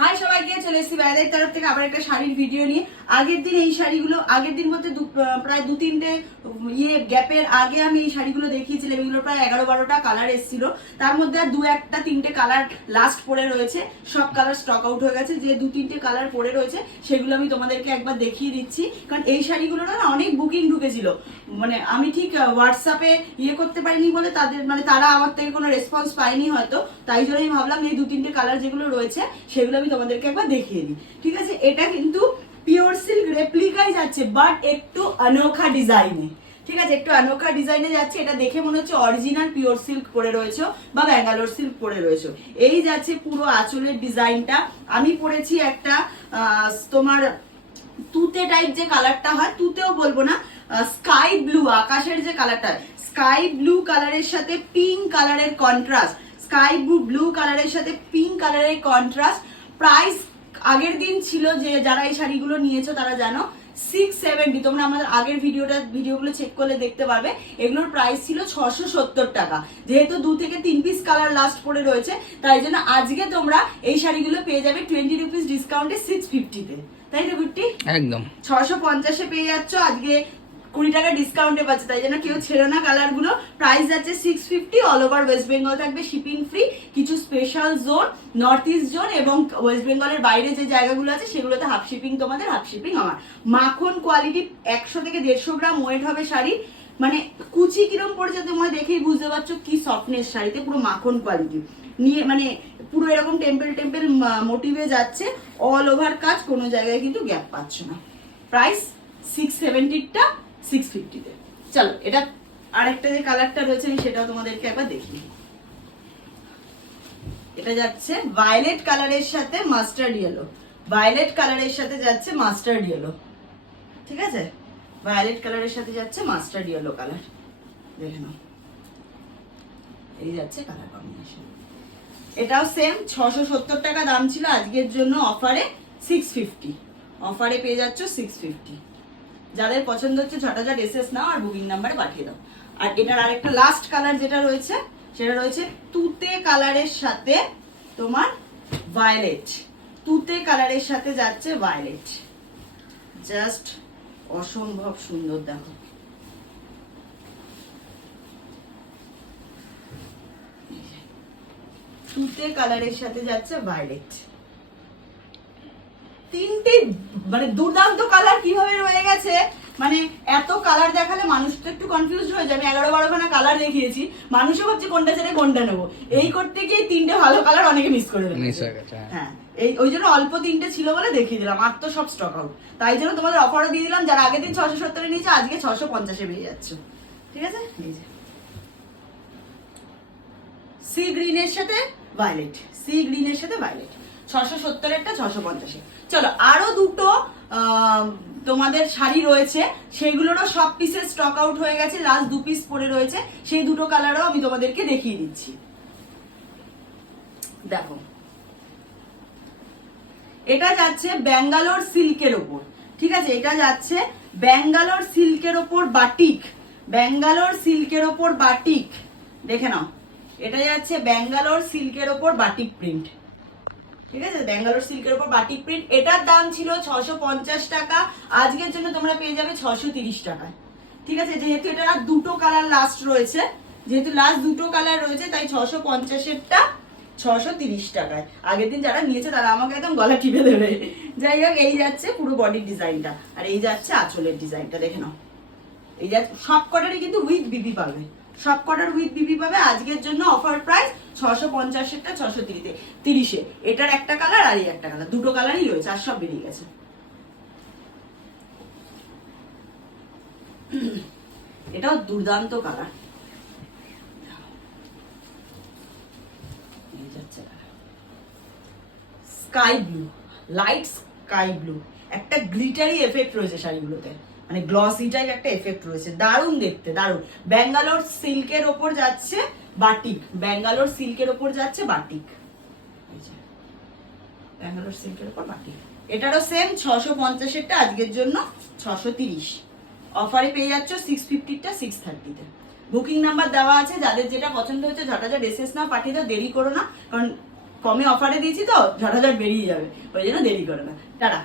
High সবাইকে চলে এসেছি বাইরের তরফ থেকে আবার একটা শাড়ির ভিডিও নিয়ে। আগের দিন এই শাড়িগুলো, আগের দিন বলতে প্রায় দু তিনটে ইয়ে গ্যাপের আগে আমি এই শাড়িগুলো দেখিয়েছিলাম। এগুলো প্রায় এগারো বারোটা কালার এসেছিল। তার মধ্যে আর দু একটা, তিনটে কালার লাস্ট পরে রয়েছে। সব কালার স্টক আউট হয়ে গেছে। যে দু তিনটে কালার পরে রয়েছে, সেগুলো আমি তোমাদেরকে একবার দেখিয়ে দিচ্ছি। কারণ এই শাড়িগুলো না অনেক বুকিং ঢুকেছিল। মানে আমি ঠিক হোয়াটসঅ্যাপে ইয়ে করতে পারিনি বলে তাদের মানে তারা আমার থেকে কোনো রেসপন্স পায়নি হয়তো। তাই জন্য আমি ভাবলাম এই দু তিনটে কালার যেগুলো রয়েছে, সেগুলো আমি তোমাদেরকে একবার দেখিয়ে দিই। ঠিক আছে? এটা কিন্তু পিওর সিল্ক রেপ্লিকাই যাচ্ছে বাট একটু অনোখা ডিজাইনে ঠিক আছে? একটু অনোখা ডিজাইনে যাচ্ছে। এটা দেখে মনে হচ্ছে অরিজিনাল পিওর সিল্ক পরে রয়েছে বা ব্যাঙ্গালোর সিল্ক পরে রয়েছে। এই যাচ্ছে পুরো আঁচলের ডিজাইনটা আমি পরেছি একটা তোমার তুতে টাইপ যে কালারটা হয়, তুতেও বলব না স্কাই ব্লু আকাশের যে কালারটা স্কাই ব্লু কালারের সাথে পিঙ্ক কালারের কন্ট্রাস্ট স্কাই ব্লু ব্লু কালারের সাথে পিঙ্ক কালারের কন্ট্রাস্ট প্রাইস আগের দিন ছিল যে যারা এই শাড়িগুলো নিয়েছো তারা জানো সিক্স সেভেন্টি তোমরা আমাদের আগের ভিডিওটা ভিডিওগুলো চেক করলে দেখতে পারবে। এগুলোর প্রাইস ছিল ছশো সত্তর টাকা। যেহেতু দু থেকে তিন পিস কালার লাস্ট পড়ে রয়েছে তাই জন্য আজকে তোমরা এই শাড়িগুলো পেয়ে যাবে টোয়েন্টি রুপিস ডিসকাউন্টে সিক্স ফিফটিতে তাই তো গুট্টি? একদম। ছশো পঞ্চাশে পেয়ে যাচ্ছ। আজকে কুড়ি টাকা ডিসকাউন্টে পাচ্ছে, তাই জন্য কেউ ছেড়ে না কালারগুলো। প্রাইস যাচ্ছে six fifty all over West Bengal থাকবে শিপিং ফ্রি কিছু special zone north east zone এবং ওয়েস্ট বেঙ্গলের বাইরে যে জায়গাগুলো আছে, সেগুলোতে হাফ শিপিং তোমাদের হাফ শিপিং আমার। মাখন কোয়ালিটি একশো থেকে দেড়শো গ্রাম ওয়েট হবে শাড়ি। মানে কুচি কিরম পড়েছে তোমরা দেখেই বুঝতে পারছ কি সফটনেস শাড়িতে, পুরো মাখন কোয়ালিটি নিয়ে মানে পুরো এরকম টেম্পেল টেম্পেল মোটিভে যাচ্ছে অল ওভার কাজ, কোনো জায়গায় কিন্তু গ্যাপ পাচ্ছ না। প্রাইস সিক্স সেভেন্টিটা সিক্স ফিফটিতে চলো, এটা আরেকটা যে কালারটা রয়েছে আমি সেটাও তোমাদেরকে একবার দেখি এটা যাচ্ছে ভায়োলেট কালারের সাথে মাস্টার্ড ইয়েলো ভায়োলেট কালারের সাথে যাচ্ছে মাস্টার্ড ইয়েলো ঠিক আছে? ভায়োলেট কালারের সাথে যাচ্ছে মাস্টার্ড ইয়েলো কালার দেখে নাও। এই যাচ্ছে কালার কম্বিনেশন এটাও সেম ছশো সত্তর টাকা দাম ছিল আজকের জন্য অফারে সিক্স ফিফটি অফারে পেয়ে যাচ্ছ সিক্স ফিফটি যাদের পছন্দ হচ্ছে ছটা ঝটাঝট এসএস নাও আর বুকিং নাম্বারে পাঠিয়ে দাও। আর এটার আরেকটা লাস্ট কালার যেটা রয়েছে, সেটা রয়েছে তুতে কালারের সাথে তোমার ভায়োলেট তুতে কালারের সাথে যাচ্ছে ভায়োলেট জাস্ট অসম্ভব সুন্দর দেখো। তুতে কালারের সাথে যাচ্ছে ভায়োলেট তিনটে মানে দুর্দান্ত কালার কীভাবে রয়ে গেছে? মানে এত কালার দেখালে মানুষ তো একটু কনফিউজ হয়ে যাবে। এগারো বারোখানা কালার দেখিয়েছি। মানুষও ভাবছে কোনটা ছেড়ে কোনটা নেব। এই করতে গিয়ে তিনটে ভালো কালার অনেকে মিস করে দেবে হয়ে হ্যাঁ। এই ওই জন্য অল্প তিনটে ছিল বলে দেখিয়ে দিলাম। আর তো সব স্টক আউট তাই জন্য তোমাদের অফারও দিয়ে দিলাম। যারা আগের দিন ছশো সত্তরে নিয়েছে আজকে ছশো পঞ্চাশে পেয়ে যাচ্ছ। ঠিক আছে? সি গ্রিনের সাথে ভায়োলেট সি গ্রিনের সাথে ভায়োলেট ছশো সত্তরেরটা ছশো পঞ্চাশে। চলো, আরও দুটো তোমাদের শাড়ি রয়েছে। সেগুলোরও সব পিসের স্টক আউট হয়ে গেছে লাস্ট দু পিস পরে রয়েছে। সেই দুটো কালারও আমি তোমাদেরকে দেখিয়ে দিচ্ছি। দেখো। এটা যাচ্ছে ব্যাঙ্গালোর সিল্কের ওপর, ঠিক আছে? এটা যাচ্ছে ব্যাঙ্গালোর সিল্কের ওপর বাটিক ব্যাঙ্গালোর সিল্কের ওপর বাটিক দেখে নাও। এটা যাচ্ছে ব্যাঙ্গালোর সিল্কের ওপর বাটিক প্রিন্ট ঠিক আছে? ব্যাঙ্গালোর সিল্কের উপর বাটিক প্রিন্ট এটার দাম ছিল ছশো টাকা। আজকের জন্য তোমরা পেয়ে যাবে ছশো তিরিশ টাকায়। ঠিক আছে? যেহেতু এটা দুটো কালার লাস্ট রয়েছে, যেহেতু লাস্ট দুটো কালার রয়েছে, তাই ছশো পঞ্চাশেরটা ছশো তিরিশ টাকায়। আগের দিন যারা নিয়েছে, তারা আমাকে একদম গলা টিপে দেবে যাই হোক, এই যাচ্ছে পুরো বডির ডিজাইনটা আর এই যাচ্ছে আঁচলের ডিজাইনটা দেখে নাও। এই যাচ্ছে সব কটারই কিন্তু উইথ বিবি পাবে। সব কটার উইথ বিবি পাবে, আজকের জন্য অফার প্রাইস ছশো পঞ্চাশেরটা ছশো তিরিশে। তিরিশে। এটার একটা কালার আর এই একটা কালার দুটো কালারই রয়েছে, আর সব বেরিয়ে গেছে। এটাও দুর্দান্ত colour sky blue light sky blue একটা গ্লিটারি এফেক্ট রয়েছে শাড়িগুলোতে। মানে গ্লসি একটা এফেক্ট রয়েছে। দারুণ দেখতে, দারুণ। ব্যাঙ্গালোর সিল্কের ওপর যাচ্ছে বাটিক ব্যাঙ্গালোর সিল্কের ওপর যাচ্ছে বাটিক ব্যাঙ্গালোর সিল্কের ওপর বাটিক এটারও সেম ছশো পঞ্চাশেরটা আজকের জন্য ছশো তিরিশ। অফারে পেয়ে যাচ্ছ সিক্স ফিফটিটা সিক্স থার্টিতে বুকিং নাম্বার দেওয়া আছে, যাদের যেটা পছন্দ হচ্ছে ঝটাঝট এসএস না পাঠিয়ে দাও, দেরি করো না। কারণ কমে অফারে দিয়েছি তো, ঝটাঝট বেরিয়ে যাবে। ওই জন্য দেরি করে না। টাটা।